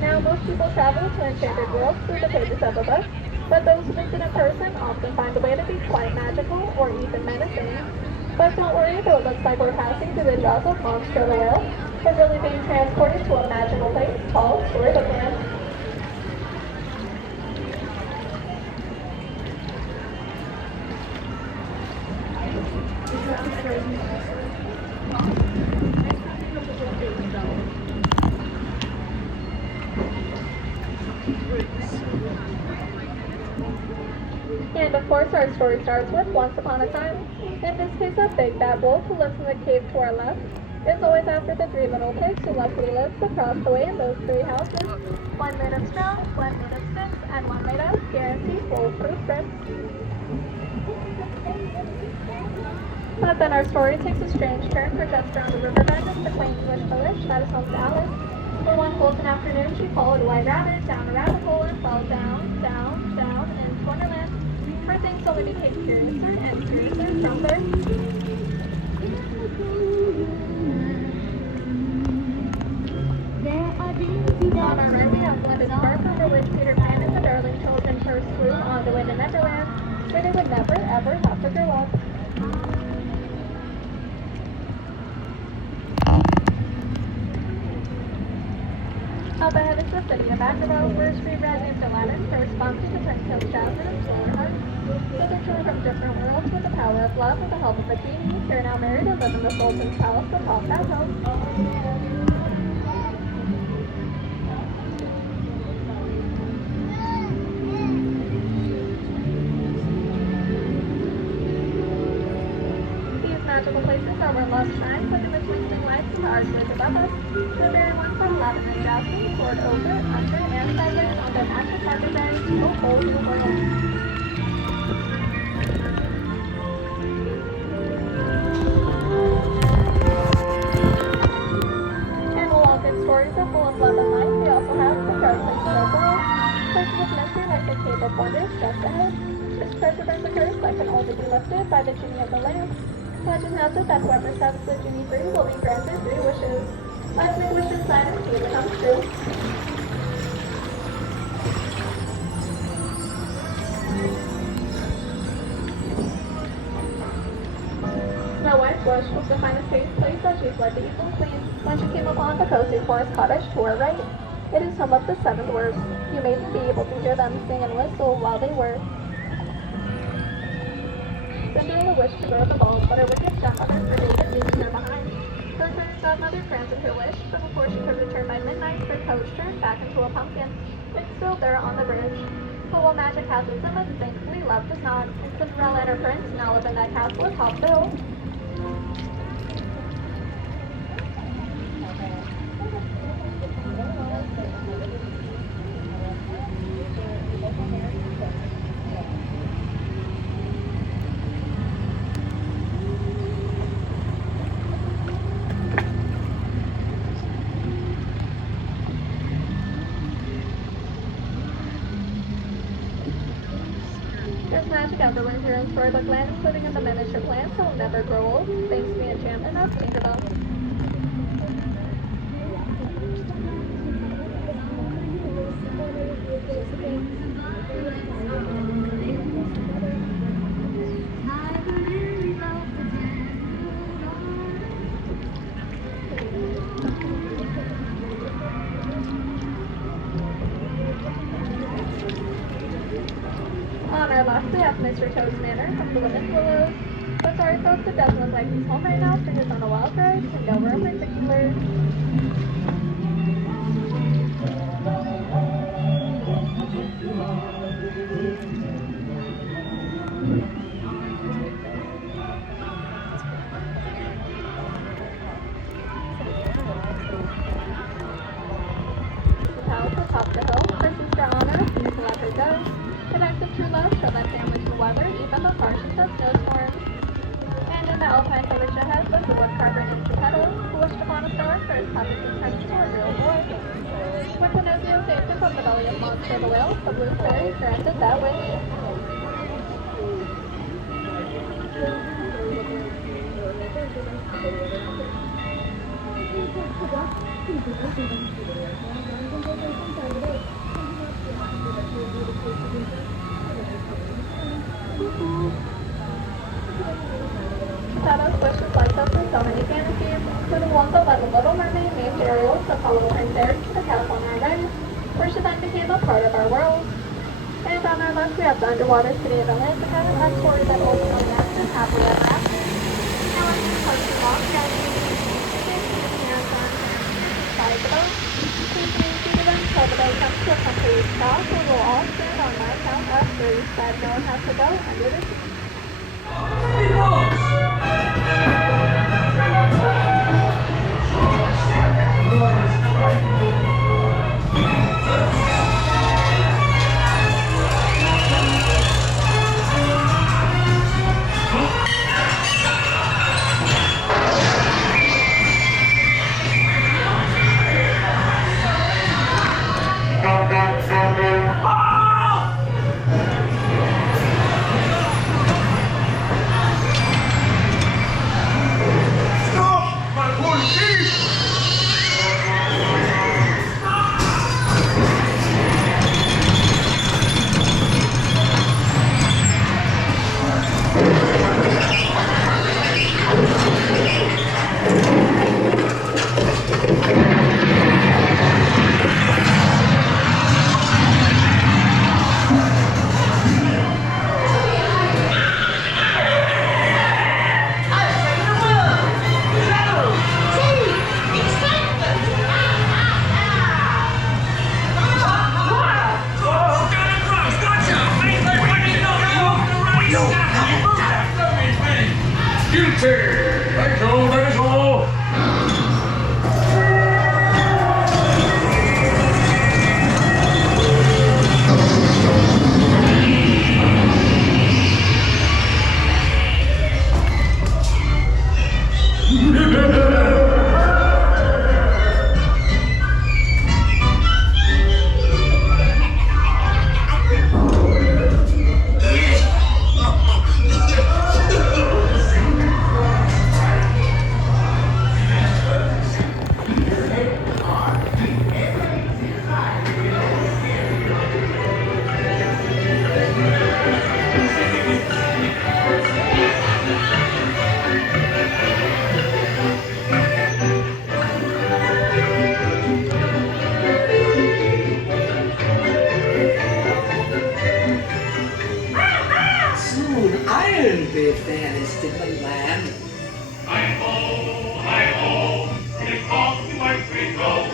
Now, most people travel to enchanted worlds through the pages of a book, but those who visit in person often find the way to be quite magical or even menacing. But don't worry, though it looks like we're passing through the jaws of Monster the Whale, we're really being transported to a magical place called Storybookland. And of course, our story starts with Once Upon a Time. In this case, a big bad wolf who lives in the cave to our left is always after the three little pigs who luckily lives across the way in those three houses. One made of straw, one made of sticks, and one made of guaranteed foolproof bricks. But then our story takes a strange turn for just around the riverbed is the quaint English village that is home to Alice. For one golden afternoon, she followed a white rabbit down a rabbit hole and fell down, down, down into Wonderland, where things only became curiouser and curiouser from there. On our right, we have Blended Park, over which Peter Pan and the darling children first flew on the way to Neverland, where they would never, ever have to grow up. Up ahead is the city of Agrabah, where street rat named Aladdin corresponds to Prince Hills Jasmine and Silver Heart. So the children from different worlds with the power of love with the help of a genie, they're now married and live in the Sultan's palace atop that hill. Magical places are where love shines like in the twinkling lights in the archways above us. The very ones that Aladdin and Jasmine soared over, under, and sideways on their magic carpet beds to a whole new world. And while all good stories are full of love and light, we also have the dark places of the world. Places of mystery like the Cave of Wonders just ahead. This treasure brings a curse that can only be lifted by the genie of the lamp. Legend has it that whoever sets the genie free will be granted 3 wishes. Let's make wish inside and see if it comes true. Snow White's wish was to find a safe place as she fled the evil queen when she came upon the cozy forest cottage to her right. It is home of the 7 dwarfs. You may be able to hear them sing and whistle while they work. Cinderella wished to grow the balls, but her wicked stepmother forbade leaving her behind. Her fairy godmother granted her wish, but before she could return by midnight, her coach turned back into a pumpkin. It's still there on the bridge. But while magic has its limits, thankfully love does not, and Cinderella and her prince now live in that castle atop the hill. There's magic everywhere here in Storybookland, including in the miniature plants that will never grow old, thanks to the enchantment of Tinkerbell. On our left, we have Mr. Toad's Manor from the Women's Willows. But sorry folks, it doesn't look like he's home right now, so he's on a wild ride and nowhere in particular. The palace atop the hill, her sister Anna refused to let her go. The acts of true love show that families will weather even the harshest of snowstorms. And in the alpine village ahead was the woodcarver named Geppetto, who wished upon a star for his puppets and turns into a real boy. When Pinocchio saved him from the belly of Monster the Whale, the blue fairy granted that wish. Shadow swishes lights up with so many fantasies, including one that led the Little Mermaid named Ariel to follow the princess to the castle on our right, where she then became a part of our world. And on our left we have the underwater city of Atlantica, a story that ultimately ends in happily ever after. Now let's just post the long strategy. Side the boat. Please see the them till the boat comes to a complete stop, or we'll all stand on my count of three, that no one has to go under the sea. Disneyland. Hi-ho, it's off like we go.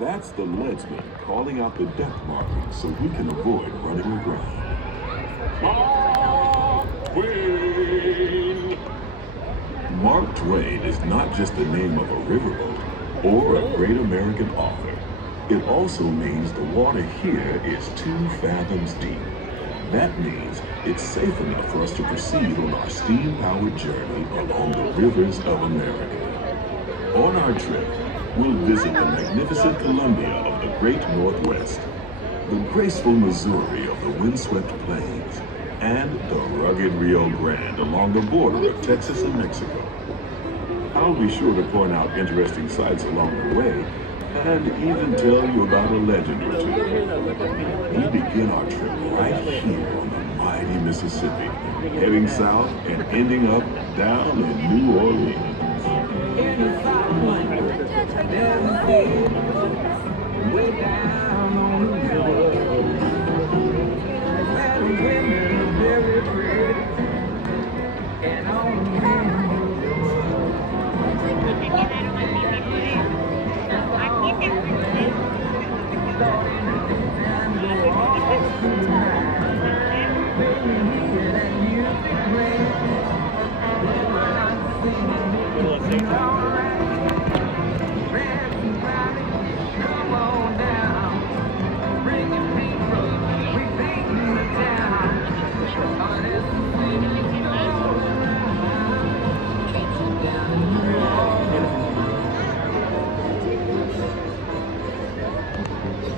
That's the leadsman calling out the death markings so we can avoid running aground. Mark Twain is not just the name of a riverboat. or a great American author. It also means the water here is 2 fathoms deep. That means it's safe enough for us to proceed on our steam-powered journey along the rivers of America. On our trip, we'll visit the magnificent Columbia of the Great Northwest, the graceful Missouri of the windswept plains, and the rugged Rio Grande along the border of Texas and Mexico. I'll be sure to point out interesting sights along the way and even tell you about a legend or two. We begin our trip right here on the mighty Mississippi, heading south and ending up down in New Orleans. Way down on the river, that women are very pretty, and on the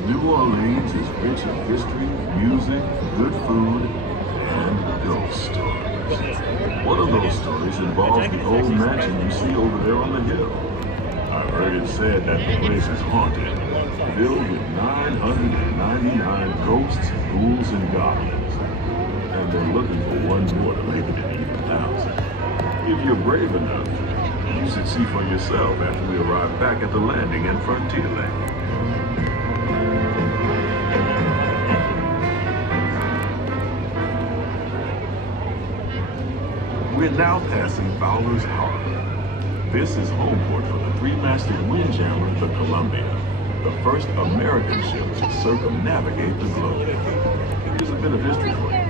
New Orleans is rich in history, music, good food, and ghost stories. One of those stories involves the old mansion you see over there on the hill. I've heard it said that the place is haunted, filled with 999 ghosts, ghouls, and goblins. And they're looking for one more to make it an even thousand. If you're brave enough, you should see for yourself after we arrive back at the landing in Frontierland. We're now passing Fowler's Harbor. This is home port for the 3-masted windjammer, the Columbia, the first American ship to circumnavigate the globe. Here's a bit of history for you.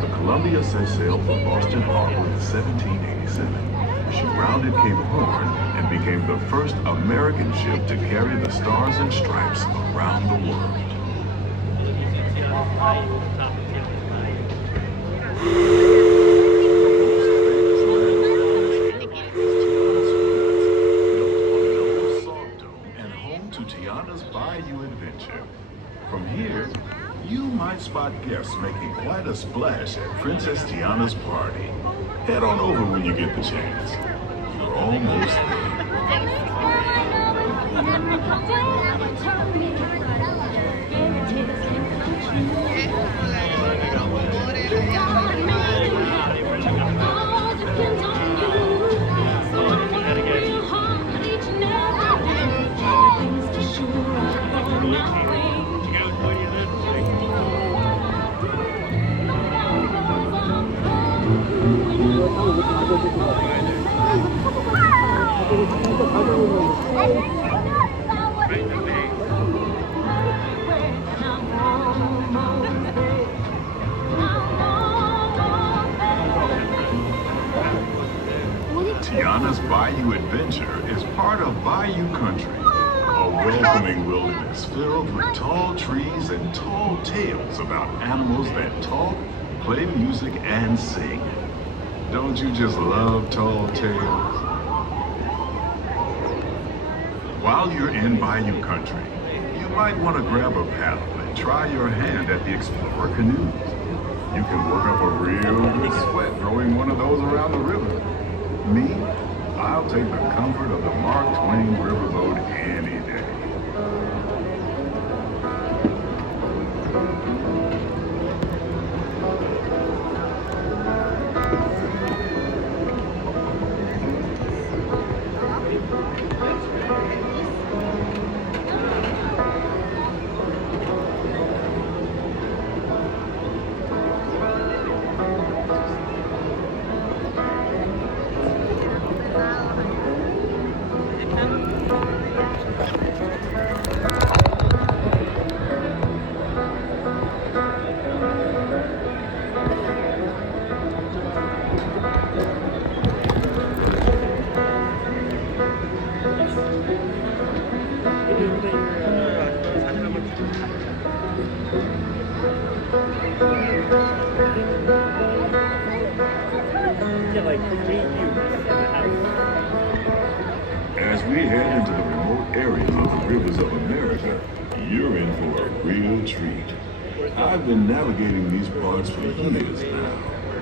The Columbia set sail from Boston Harbor in 1787. She rounded Cape Horn and became the first American ship to carry the Stars and Stripes around the world. From here, you might spot guests making quite a splash at Princess Tiana's party. Head on over when you get the chance. You're almost Tiana's Bayou Adventure is part of Bayou Country, a welcoming wilderness filled with tall trees and tall tales about animals that talk, play music, and sing. Don't you just love tall tales? While you're in Bayou Country, you might want to grab a paddle and try your hand at the Explorer canoes. You can work up a real good sweat rowing one of those around the river. Me, I'll take the comfort of the Mark Twain riverboat any day. we head into the remote areas of the rivers of America, you're in for a real treat. I've been navigating these parts for years now,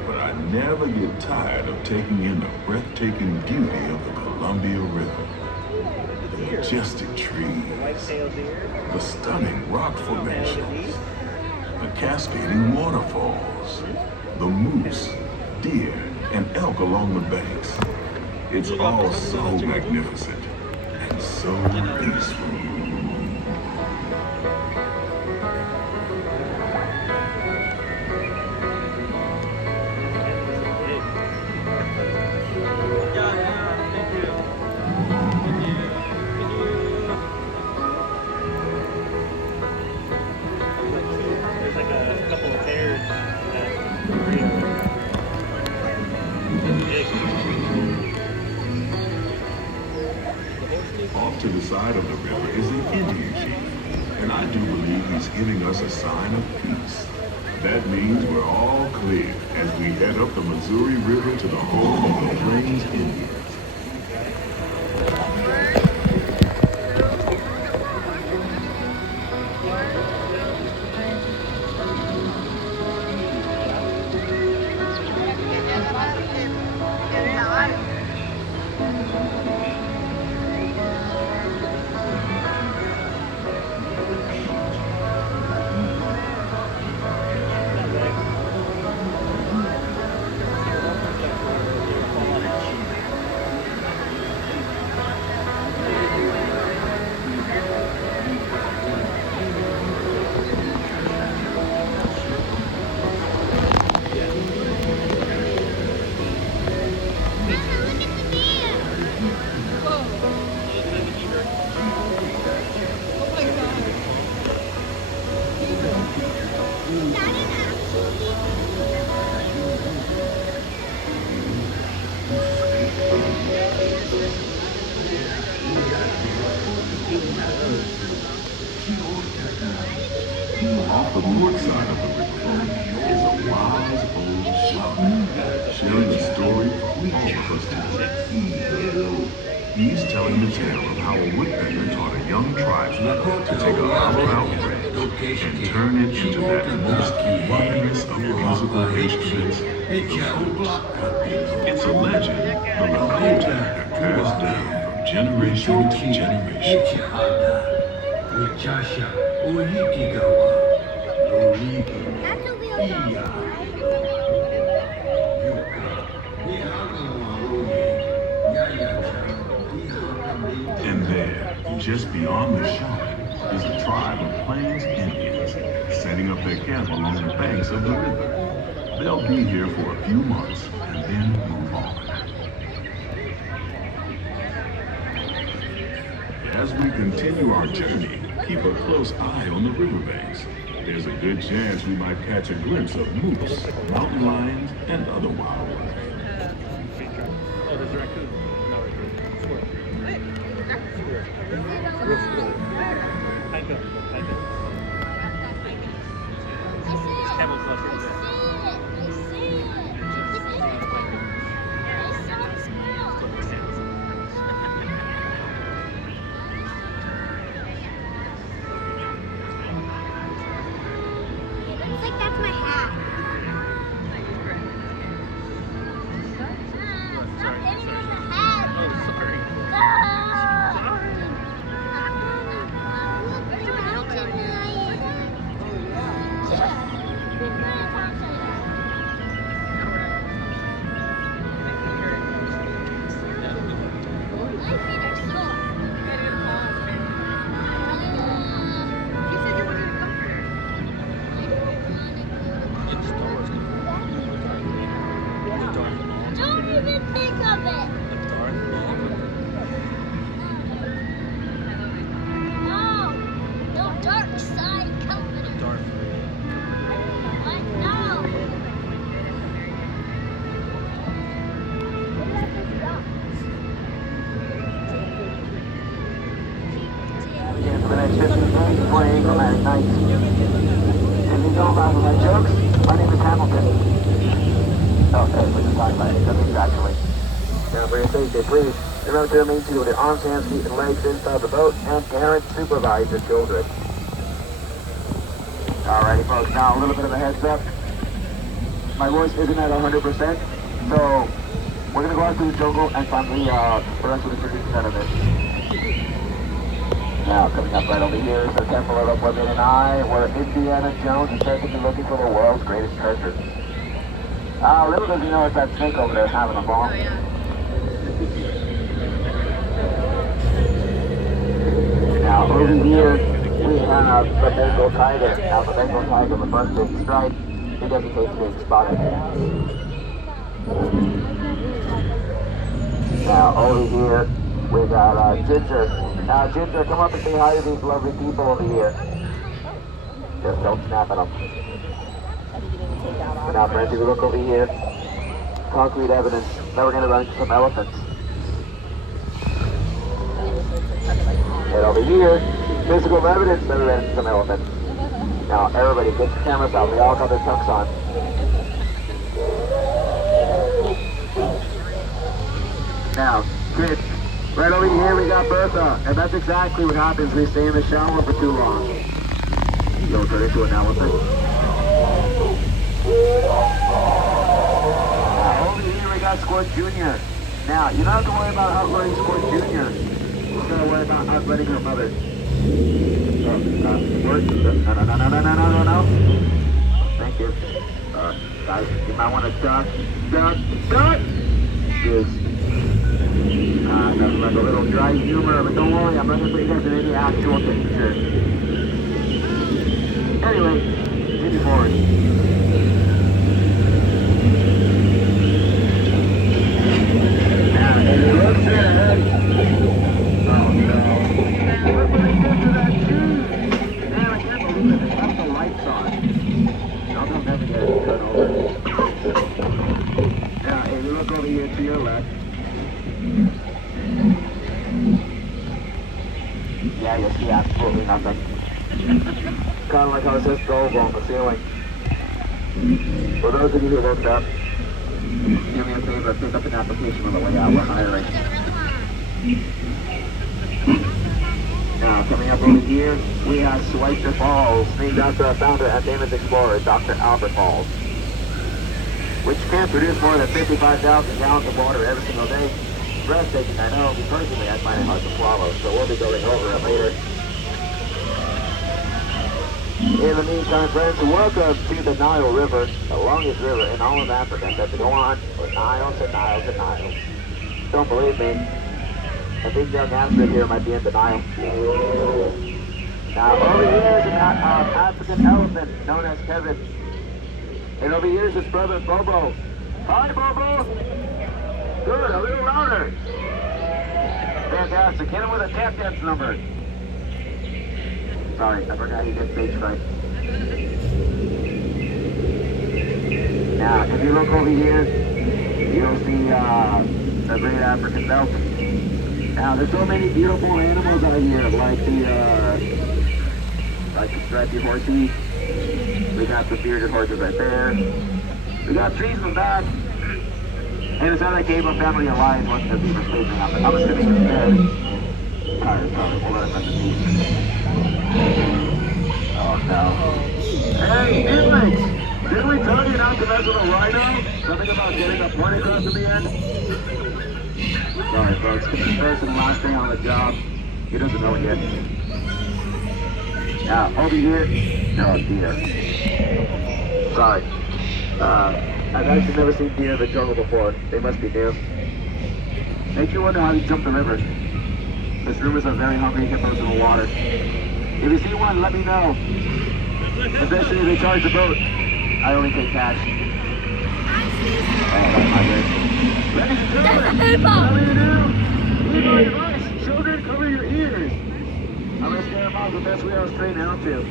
but I never get tired of taking in the breathtaking beauty of the Columbia River. The majestic trees, the stunning rock formations, the cascading waterfalls, the moose, deer, and elk along the banks. It's all so magnificent and so peaceful. Off to the side of the river is an Indian chief, and I do believe he's giving us a sign of peace. That means we're all clear as we head up the Missouri River to the home of the Plains Indians. Off the north side of the river is a wise old shaman sharing a story for all of us to hear. He's telling the tale of how a woodpecker taught a young tribesman to take a hollowed-out branch and turn it into that most finest of musical instruments, the flute. It's a legend of the culture that passed down from generation to generation. And there, just beyond the shaman, is a tribe of Plains Indians setting up their camp along the banks of the river. They'll be here for a few months and then move on. As we continue our journey, keep a close eye on the riverbanks. There's a good chance we might catch a glimpse of moose, mountain lions, and other wildlife. Oh, there's a raccoon. No, raccoon. Squirrel. Piker. It's camouflage right there. playing on that night. If you know about my jokes, my name is Hamilton. Okay, we're just talking about it. Doesn't exactly. Now for your safety, please. Remember to remain seated with your arms, hands, feet, and legs inside the boat, and parents supervise your children. Alrighty folks, now a little bit of a heads up. My voice isn't at 100%, so we're going to go out to the jungle and find the rest of the 50% of it. Now, coming up right over here is the Temple of the Forbidden Eye, where Indiana Jones is said to be looking for the world's greatest treasure. Little does he know it's that snake over there having a ball. Oh, yeah. Now, over here, we have the Bengal tiger. Now, the Bengal tiger, the first big stripe, he doesn't hate being spotted. Now, over here, we got Ginger. Now, Ginger, come up and say hi to these lovely people over here. Just don't snap at them. Now, friends, if you look over here, concrete evidence that we're going to run into some elephants. And over here, physical evidence that we ran into some elephants. Now, everybody, get your cameras out. We all got their tucks on. Now, kids, right over here we got Bertha, and that's exactly what happens when you stay in the shower for too long. You'll turn into an elephant. Now, over here we got Squirt Jr. Now, you don't have to worry about outrunning Squirt Jr. You just gotta worry about outrunning her mother. Squirt. No. Thank you. Guys, you might want to duck. Yes. That's like a little dry humor, but don't worry, I'm not going to put you guys in any actual picture. Anyway, continue forward. Now, if you look straight ahead, oh no. We're putting into that tree. Man, I can't believe it. They left the lights on. They'll never get it cut over. Now, if you look over here to your left, yeah, you'll see absolutely nothing. Kind of like how it says Gold on the ceiling. For those of you who looked up, do me a favor, pick up an application on the way out. We're hiring. Now, coming up over here, we have Schweitzer Falls, named after our founder and famous explorer, Dr. Albert Falls, which can produce more than 55,000 gallons of water every single day. Breathtaking, I know. Personally, I find it hard to swallow, so we'll be going over it later. In the meantime, friends, welcome to the Nile River, the longest river in all of Africa, set to go on for miles and miles and miles. Don't believe me? I think young Astrid here might be in denial. Now, over here is an African elephant known as Kevin. And over here is his brother, Bobo. Hi, Bobo! Good, a little louder. Fantastic. Hit him with a tap dance number. Sorry, I forgot you did stage fright. Now, if you look over here, you'll see a great African belt. Now, there's so many beautiful animals out here, like the stripy horsey. We got the bearded horses right there. We got trees in the back. And it's not like Cable Family Alliance wants to be for sleeping. I'm assuming it's dead. Sorry, we'll let it run the beach. Oh no. Hey, inmates! Didn't we tell you not to mess with a rhino? Something about getting a point across in the end? Sorry folks, it's his first and last day on the job. He doesn't know it yet. Now, over here, oh dear. Sorry. I've actually never seen deer in the jungle before. They must be new. Makes you wonder how you jump the river. There's rumors of very hungry hippos in the water. If you see one, let me know. Especially if they charge the boat. I only take cash. Oh, that's my way. Ladies and gentlemen, what do you do? Leave my advice. Children, cover your ears. I'm going to scare them off the best way I'll straighten out to.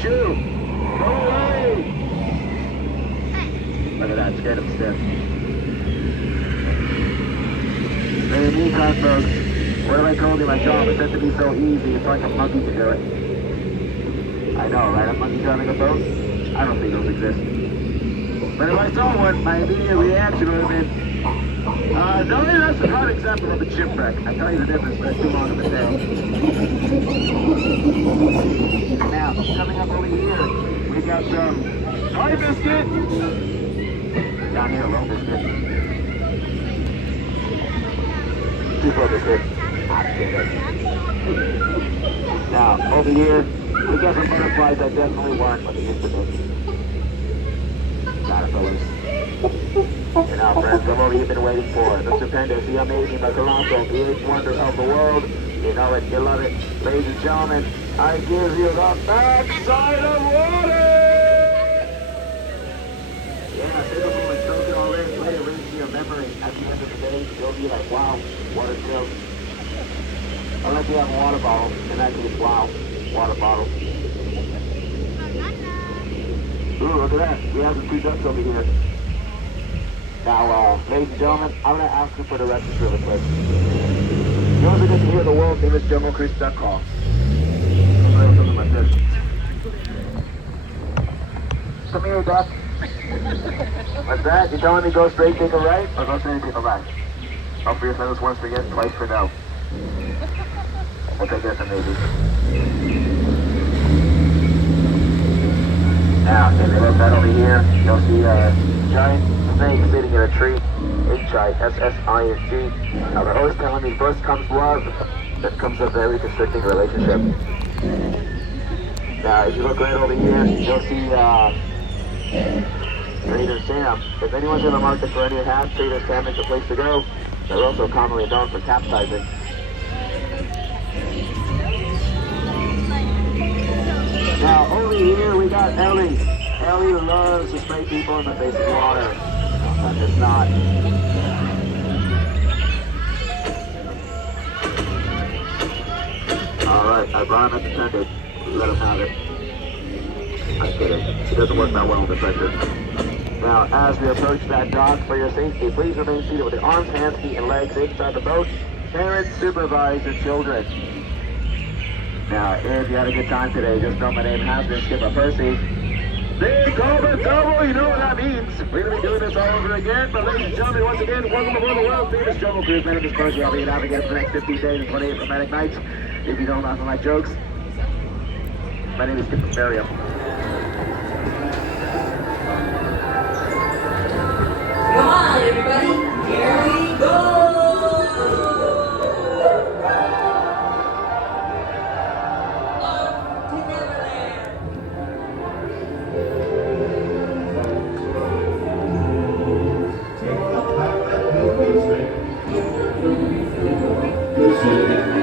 Shoo! Go away! Look at that, scared him stiff. In the meantime, folks, what have I told you? My job is said to be so easy, it's like a monkey to do it. I know, right? A monkey driving a boat? I don't think those exist. But if I saw one, my immediate reaction would have been, No, that's a hard example of a shipwreck. I tell you the difference, but it's too long of a day. Now, coming up over here, we got some Hi Biscuit. Down here, low biscuit. Super biscuit. I'm kidding. Now, over here, we got some butterflies that definitely weren't what they used to be. Caterpillars. And now, friends, come over, you've been waiting for the stupendous, the amazing, the colossal, the eighth wonder of the world. You know it, you love it. Ladies and gentlemen, I give you the backside of water! Yeah, say the moment, soak it all in, let it ring to your memory. At the end of the day, you'll be like, wow, what a joke. Unless you have a water bottle, in that case, wow, water bottle. Ooh, look at that. We have some two ducks over here. Now, ladies and gentlemen, I'm going to ask you for directions really quick. You also get to hear the world famous Jungle Cruise duck call. Something like this. Come here, duck. What's that? You telling me go straight, take a right, or go straight, take a left? Oh, for your sentence once for yes, twice for no. We'll take this and maybe. Now, if you look right over here, you'll see a giant snake sitting in a tree. H-I-S-S-I-N-G. Now, they're always telling me first comes love, then comes a very constricting relationship. Now, if you look right over here, you'll see Trader Sam. If anyone's in the market for any hats, Trader Sam is the place to go. They're also commonly known for capsizing. Now, over here, we got Ellie. Ellie loves to spray people in the face of water. But it's not. Alright, I brought him as intended. Let him have it. I'm kidding. It doesn't work that well in the pressure. Now, as we approach that dock, for your safety, please remain seated with your arms, hands, feet, and legs inside the boat. Parents, supervise your children. Now, if you had a good time today, just know my name has been Skipper Percy. Big over double, you know what that means. We're going to be doing this all over again, but ladies and gentlemen, once again, welcome aboard the world famous Jungle Cruise. My name is Percy. I'll be your navigator for the next 15 days and 28 dramatic nights. If you don't laugh at my jokes, my name is Skipper Perry. Come on, everybody, here we go! Up to Neverland! Take a pilot,